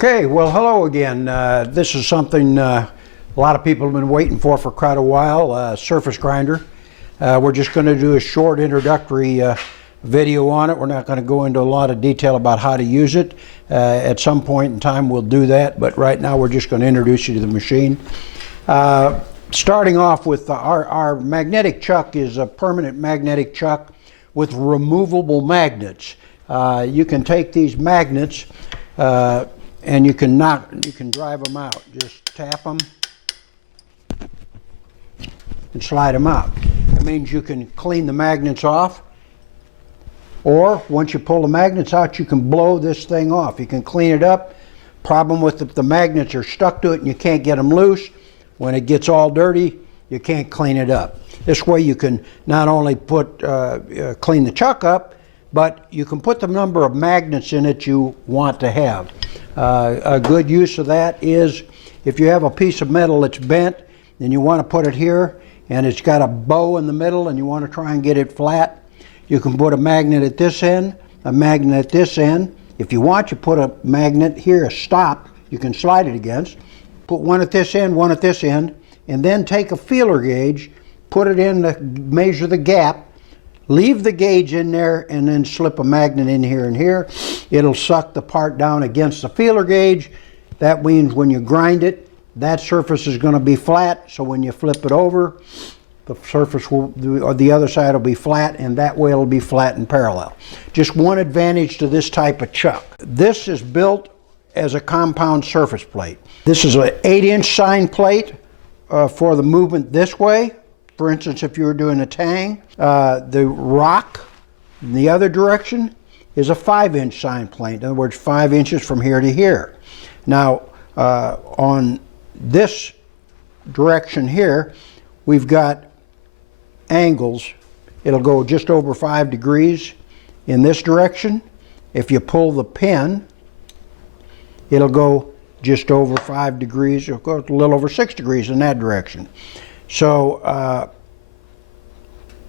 Okay, well, hello again. This is something a lot of people have been waiting for quite a while, surface grinder. We're just going to do a short introductory video on it. We're not going to go into a lot of detail about how to use it. At some point in time we'll do that, but right now we're just going to introduce you to the machine. Starting off with our magnetic chuck is a permanent magnetic chuck with removable magnets. You can take these magnets and you can drive them out. Just tap them and slide them out. It means you can clean the magnets off, or once you pull the magnets out, you can blow this thing off. You can clean it up. Problem with if the magnets are stuck to it and you can't get them loose, when it gets all dirty, you can't clean it up. This way you can not only clean the chuck up, but you can put the number of magnets in it you want to have. A good use of that is if you have a piece of metal that's bent and you want to put it here and it's got a bow in the middle and you want to try and get it flat, you can put a magnet at this end, a magnet at this end. If you want, you put a magnet here, a stop, you can slide it against. Put one at this end, one at this end, and then take a feeler gauge, put it in to measure the gap, leave the gauge in there, and then slip a magnet in here and here. It'll suck the part down against the feeler gauge. That means when you grind it, that surface is going to be flat, so when you flip it over, the surface will, or the other side will be flat, and that way it'll be flat and parallel. Just one advantage to this type of chuck. This is built as a compound surface plate. This is an 8-inch Sine Plate for the movement this way. For instance, if you were doing a tang, the rock in the other direction is a 5-inch Sine Plate. In other words, 5 inches from here to here. Now, on this direction here, we've got angles. It'll go just over 5 degrees in this direction. If you pull the pin, it'll go just over 5 degrees. It'll go a little over 6 degrees in that direction. So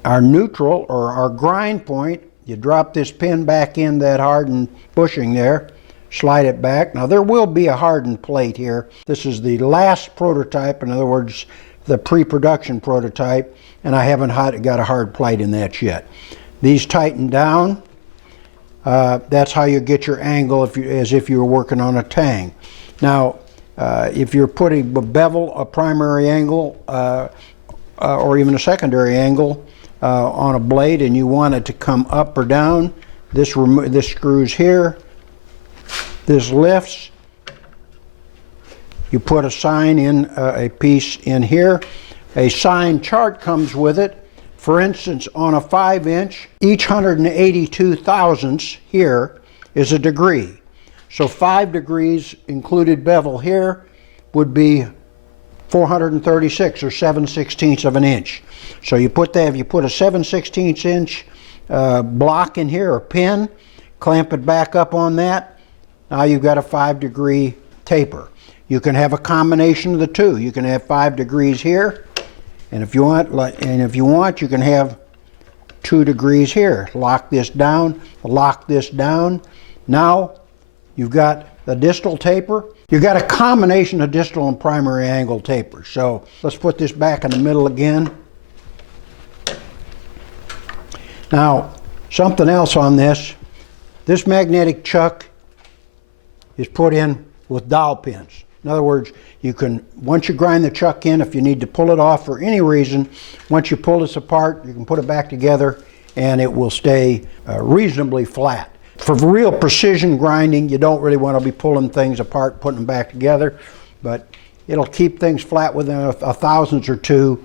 our neutral, or our grind point, you drop this pin back in that hardened bushing there, slide it back. Now there will be a hardened plate here. This is the last prototype, in other words, the pre-production prototype, and I haven't got a hard plate in that yet. These tighten down. That's how you get your angle as if you were working on a tang. Now, if you're putting a bevel, a primary angle, or even a secondary angle on a blade, and you want it to come up or down, this screws here, this lifts. You put a sine in, a piece in here. A sine chart comes with it. For instance, on a 5-inch, each 182 thousandths here is a degree. So 5 degrees included bevel here would be 436 or 7/16 of an inch. So you put that, if you put a 7/16 inch block in here, or pin, clamp it back up on that, now you've got a 5-degree taper. You can have a combination of the two. You can have 5 degrees here, and if you want, you can have 2 degrees here. Lock this down, lock this down. Now you've got the distal taper. You've got a combination of distal and primary angle tapers. So let's put this back in the middle again. Now, something else on this. This magnetic chuck is put in with dowel pins. In other words, you can, once you grind the chuck in, if you need to pull it off for any reason, once you pull this apart, you can put it back together and it will stay reasonably flat. For real precision grinding, you don't really want to be pulling things apart, putting them back together, but it'll keep things flat within a thousandth or two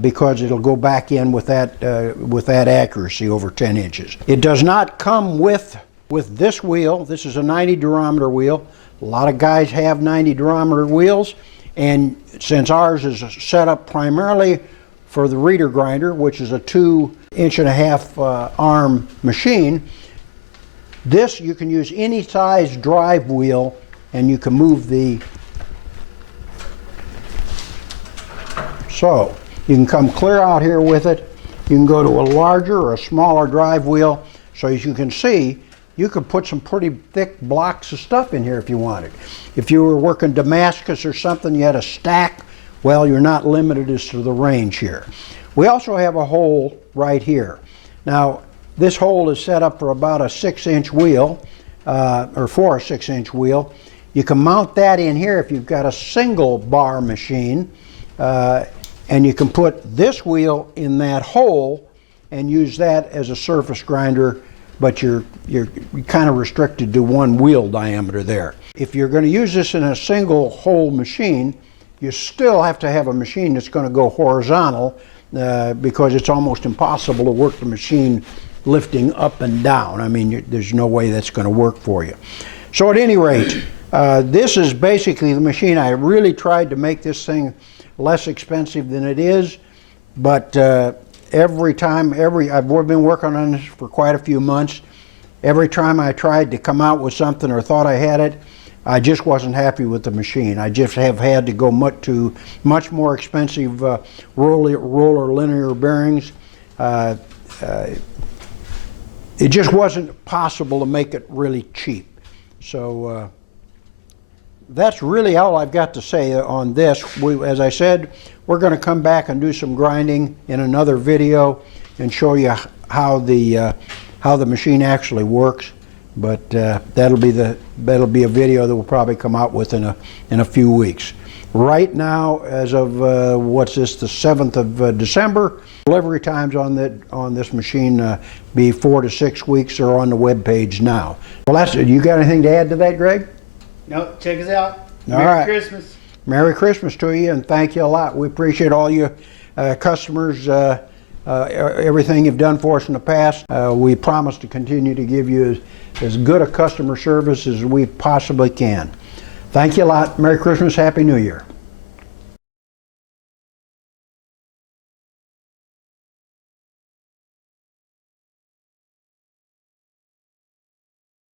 because it'll go back in with that accuracy over 10 inches. It does not come with this wheel. This is a 90 durometer wheel. A lot of guys have 90 durometer wheels, and since ours is set up primarily for the reader grinder, which is a 2.5-inch arm machine, this, you can use any size drive wheel, and you can move so you can come clear out here with it. You can go to a larger or a smaller drive wheel. So as you can see, you could put some pretty thick blocks of stuff in here if you wanted. If you were working Damascus or something, you had a stack, well, you're not limited as to the range here. We also have a hole right here. Now, this hole is set up for about a 6-inch wheel, or for a 6-inch wheel. You can mount that in here if you've got a single bar machine, and you can put this wheel in that hole and use that as a surface grinder, but you're kind of restricted to 1 wheel diameter there. If you're going to use this in a single hole machine, you still have to have a machine that's going to go horizontal, because it's almost impossible to work the machine lifting up and down. I mean, there's no way that's going to work for you. So at any rate, this is basically the machine. I really tried to make this thing less expensive than it is, but every time, I've been working on this for quite a few months. Every time I tried to come out with something or thought I had it, I just wasn't happy with the machine. I just have had to go much more expensive roller linear bearings. It just wasn't possible to make it really cheap. So that's really all I've got to say on this. As I said, we're going to come back and do some grinding in another video and show you how the machine actually works. But that'll be a video that we'll probably come out with in a few weeks. Right now, as of what's this, the 7th of December, delivery times on this machine be 4 to 6 weeks. Are on the web page now. Well, that's it. You got anything to add to that, Greg? No, check us out. Merry Christmas. Merry Christmas to you, and thank you a lot. We appreciate all you customers. Everything you've done for us in the past. We promise to continue to give you as good a customer service as we possibly can. Thank you a lot. Merry Christmas, Happy New Year.